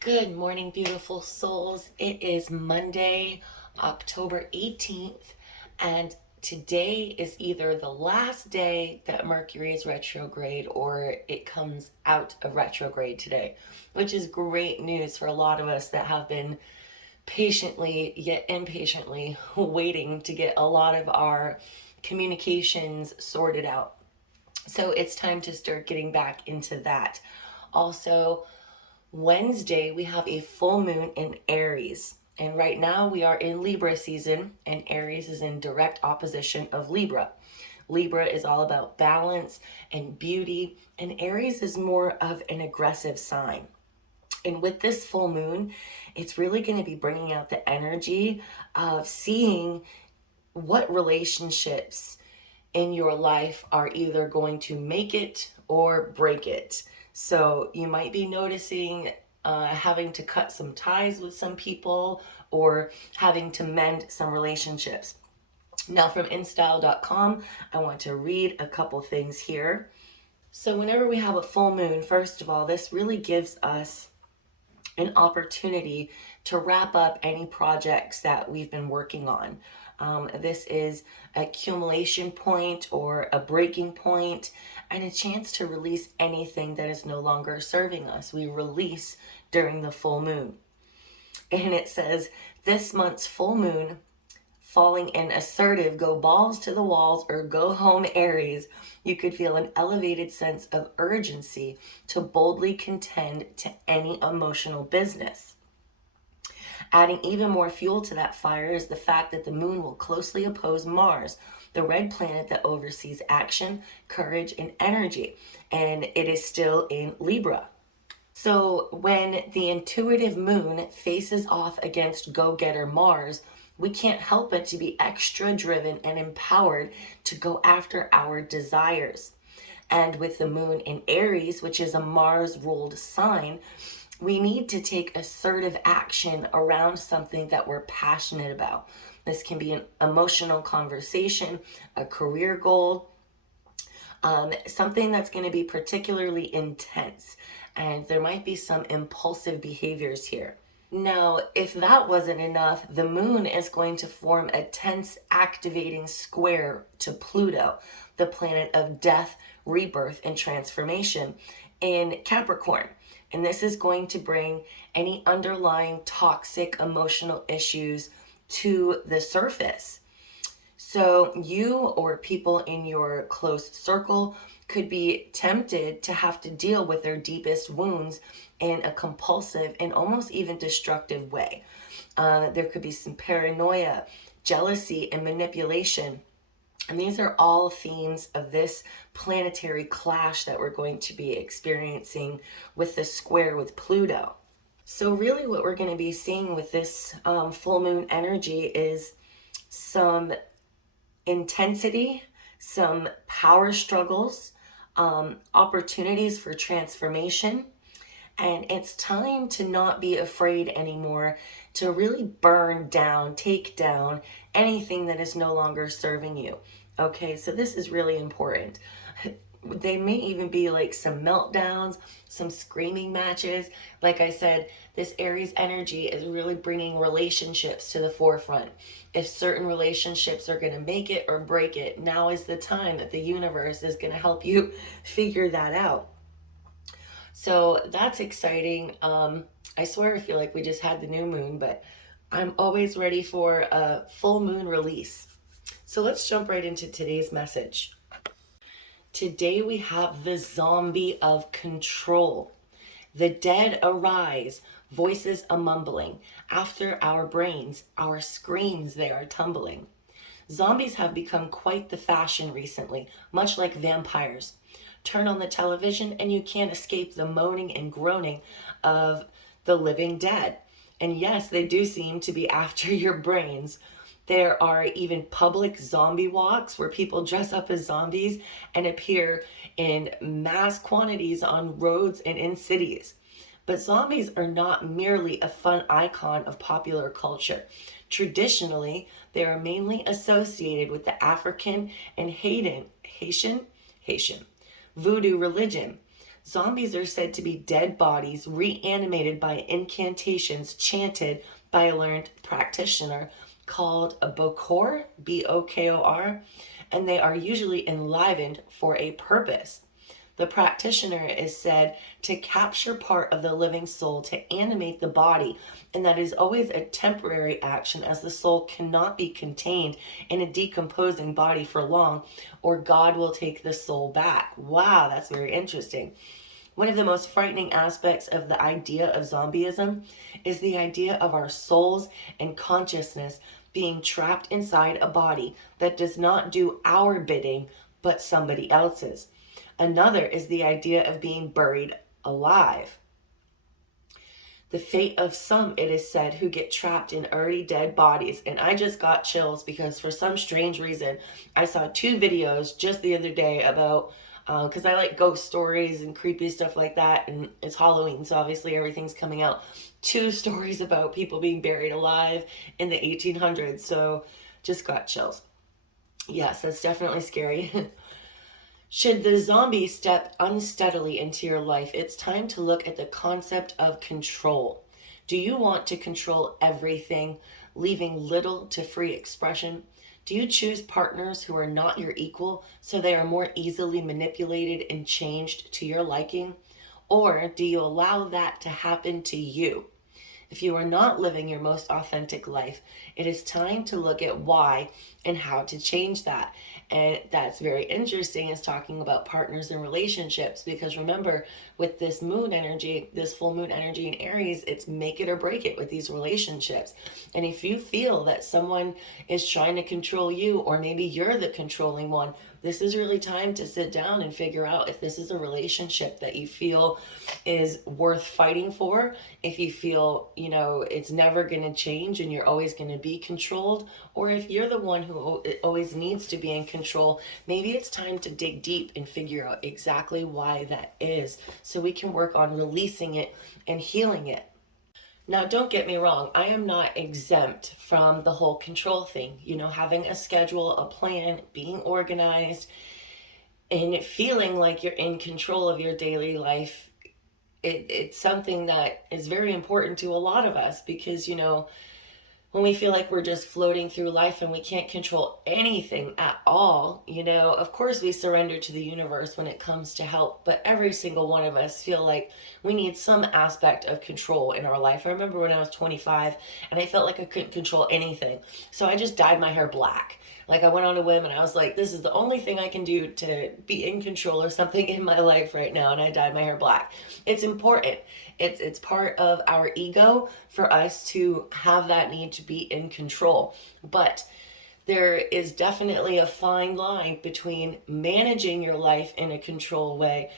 Good morning, beautiful souls. It is Monday, October 18th, and today is either the last day that Mercury is retrograde or it comes out of retrograde today, which is great news for a lot of us that have been patiently yet impatiently waiting to get a lot of our communications sorted out. So it's time to start getting back into that. Also, Wednesday, we have a full moon in Aries. And right now we are in Libra season, and Aries is in direct opposition of Libra. Libra is all about balance and beauty, and Aries is more of an aggressive sign. And with this full moon, it's really going to be bringing out the energy of seeing what relationships in your life are either going to make it or break it. So you might be noticing having to cut some ties with some people or having to mend some relationships. Now, from InStyle.com, I want to read a couple things here. So, whenever we have a full moon, first of all, this really gives us an opportunity to wrap up any projects that we've been working on. This is an accumulation point or a breaking point and a chance to release anything that is no longer serving us. We release during the full moon. And it says, this month's full moon falling in assertive, go balls to the walls, or go home Aries, you could feel an elevated sense of urgency to boldly contend to any emotional business. Adding even more fuel to that fire is the fact that the moon will closely oppose Mars, the red planet that oversees action, courage, and energy, and it is still in Libra. So when the intuitive moon faces off against go-getter Mars, we can't help but to be extra driven and empowered to go after our desires. And with the moon in Aries, which is a Mars-ruled sign, we need to take assertive action around something that we're passionate about. This can be an emotional conversation, a career goal, something that's going to be particularly intense. And there might be some impulsive behaviors here. Now, if that wasn't enough, the moon is going to form a tense activating square to Pluto, the planet of death, rebirth, and transformation in Capricorn. And this is going to bring any underlying toxic emotional issues to the surface. So you or people in your close circle could be tempted to have to deal with their deepest wounds in a compulsive and almost even destructive way. There could be some paranoia, jealousy, and manipulation. And these are all themes of this planetary clash that we're going to be experiencing with the square with Pluto. So really what we're going to be seeing with this full moon energy is some intensity, some power struggles, opportunities for transformation. And it's time to not be afraid anymore to really burn down, take down anything that is no longer serving you. Okay, so this is really important. They may even be like some meltdowns, some screaming matches. Like I said, this Aries energy is really bringing relationships to the forefront. If certain relationships are going to make it or break it, now is the time that the universe is going to help you figure that out. So that's exciting. I swear I feel like we just had the new moon, but I'm always ready for a full moon release. So let's jump right into today's message. Today we have the zombie of control. The dead arise, voices a mumbling. After our brains, our screams they are tumbling. Zombies have become quite the fashion recently, much like vampires. Turn on the television and you can't escape the moaning and groaning of the living dead. And yes, they do seem to be after your brains. There are even public zombie walks where people dress up as zombies and appear in mass quantities on roads and in cities. But zombies are not merely a fun icon of popular culture. Traditionally, they are mainly associated with the African and Haitian voodoo religion. Zombies are said to be dead bodies reanimated by incantations chanted by a learned practitioner called a Bokor, Bokor, and they are usually enlivened for a purpose. The practitioner is said to capture part of the living soul to animate the body, and that is always a temporary action as the soul cannot be contained in a decomposing body for long, or God will take the soul back. Wow, that's very interesting. One of the most frightening aspects of the idea of zombieism is the idea of our souls and consciousness being trapped inside a body that does not do our bidding, but somebody else's. Another is the idea of being buried alive. The fate of some, it is said, who get trapped in already dead bodies. And I just got chills because for some strange reason, I saw two videos just the other day about, because I like ghost stories and creepy stuff like that. And it's Halloween, so obviously everything's coming out. Two stories about people being buried alive in the 1800s. So just got chills. Yes, that's definitely scary. Should the zombie step unsteadily into your life, it's time to look at the concept of control. Do you want to control everything, leaving little to free expression? Do you choose partners who are not your equal so they are more easily manipulated and changed to your liking? Or do you allow that to happen to you? If you are not living your most authentic life, it is time to look at why and how to change that. And that's very interesting, is talking about partners and relationships, because remember, with this moon energy, this full moon energy in Aries, it's make it or break it with these relationships. And if you feel that someone is trying to control you, or maybe you're the controlling one, this is really time to sit down and figure out if this is a relationship that you feel is worth fighting for. If you feel, it's never going to change and you're always going to be controlled, or if you're the one who always needs to be in control, maybe it's time to dig deep and figure out exactly why that is, so we can work on releasing it and healing it. Now, don't get me wrong, I am not exempt from the whole control thing. Having a schedule, a plan, being organized, and feeling like you're in control of your daily life, it's something that is very important to a lot of us, because, when we feel like we're just floating through life and we can't control anything at all, of course we surrender to the universe when it comes to help, but every single one of us feel like we need some aspect of control in our life. I remember when I was 25 and I felt like I couldn't control anything. So I just dyed my hair black. Like, I went on a whim and I was like, this is the only thing I can do to be in control of something in my life right now. And I dyed my hair black. It's important. It's part of our ego for us to have that need to be in control. But there is definitely a fine line between managing your life in a control way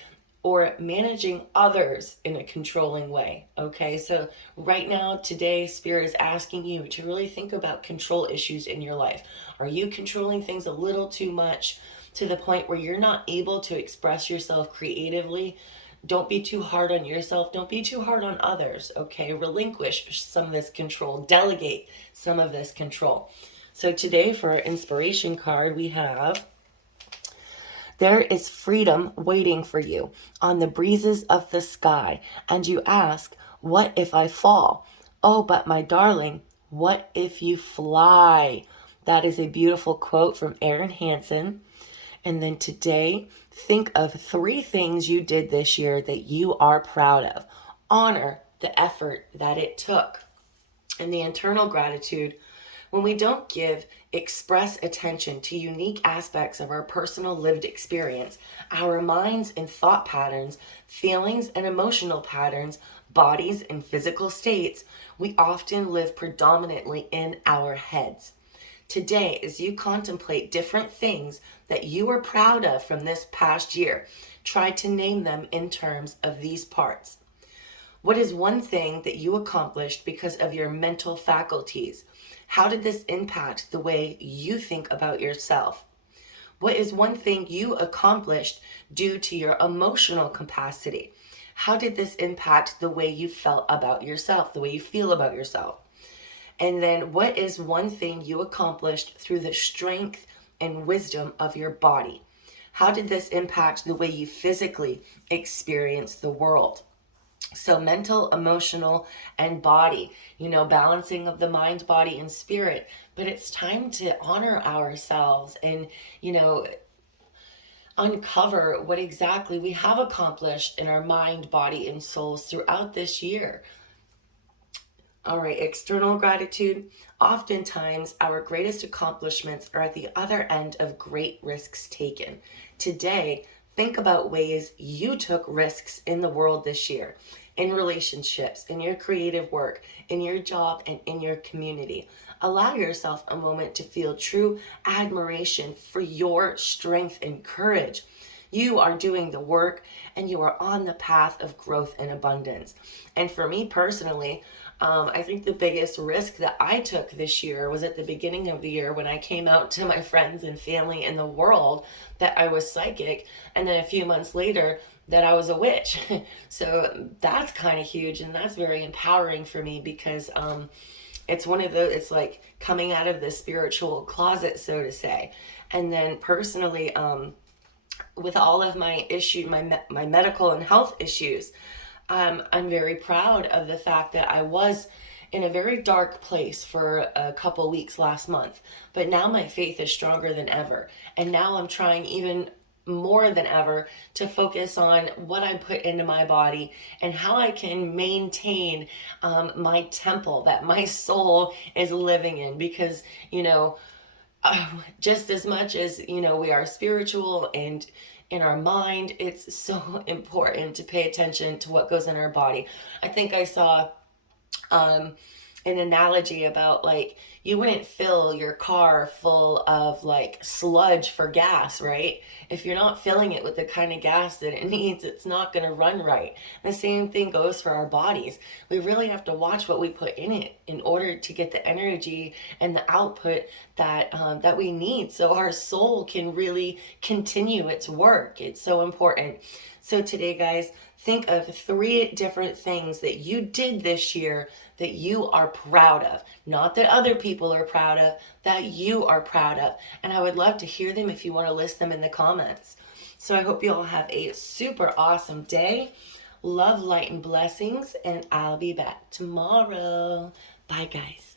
or managing others in a controlling way. Okay, so right now, today, Spirit is asking you to really think about control issues in your life. Are you controlling things a little too much to the point where you're not able to express yourself creatively? Don't be too hard on yourself. Don't be too hard on others. Okay, relinquish some of this control. Delegate some of this control. So today, for our inspiration card, we have: there is freedom waiting for you on the breezes of the sky, and you ask, what if I fall? Oh, but my darling, what if you fly? That is a beautiful quote from Erin Hansen. And then today, think of 3 things you did this year that you are proud of. Honor the effort that it took. And the internal gratitude: when we don't express attention to unique aspects of our personal lived experience, our minds and thought patterns, feelings and emotional patterns, bodies and physical states, we often live predominantly in our heads. Today, as you contemplate different things that you are proud of from this past year, try to name them in terms of these parts. What is one thing that you accomplished because of your mental faculties? How did this impact the way you think about yourself? What is one thing you accomplished due to your emotional capacity? How did this impact the way you felt about yourself, the way you feel about yourself? And then, what is one thing you accomplished through the strength and wisdom of your body? How did this impact the way you physically experience the world? So mental, emotional, and body, balancing of the mind, body, and spirit. But it's time to honor ourselves and, you know, uncover what exactly we have accomplished in our mind, body, and souls throughout this year. All right, external gratitude. Oftentimes, our greatest accomplishments are at the other end of great risks taken. Today, think about ways you took risks in the world this year, in relationships, in your creative work, in your job, and in your community. Allow yourself a moment to feel true admiration for your strength and courage. You are doing the work and you are on the path of growth and abundance. And for me personally, I think the biggest risk that I took this year was at the beginning of the year when I came out to my friends and family in the world that I was psychic, and then a few months later that I was a witch. So that's kind of huge, and that's very empowering for me because it's one of those, it's like coming out of the spiritual closet, so to say. And then personally, with all of my my medical and health issues, I'm very proud of the fact that I was in a very dark place for a couple weeks last month, but now my faith is stronger than ever. And now I'm trying even more than ever to focus on what I put into my body and how I can maintain my temple that my soul is living in. Because, just as much as, we are spiritual and in our mind, it's so important to pay attention to what goes in our body. I think I saw an analogy about, like, you wouldn't fill your car full of like sludge for gas, right? If you're not filling it with the kind of gas that it needs, it's not going to run right. The same thing goes for our bodies. We really have to watch what we put in it in order to get the energy and the output that we need, so our soul can really continue its work. It's so important. So today, guys, think of 3 different things that you did this year that you are proud of. Not that other people are proud of, that you are proud of. And I would love to hear them if you want to list them in the comments. So I hope you all have a super awesome day. Love, light, and blessings. And I'll be back tomorrow. Bye, guys.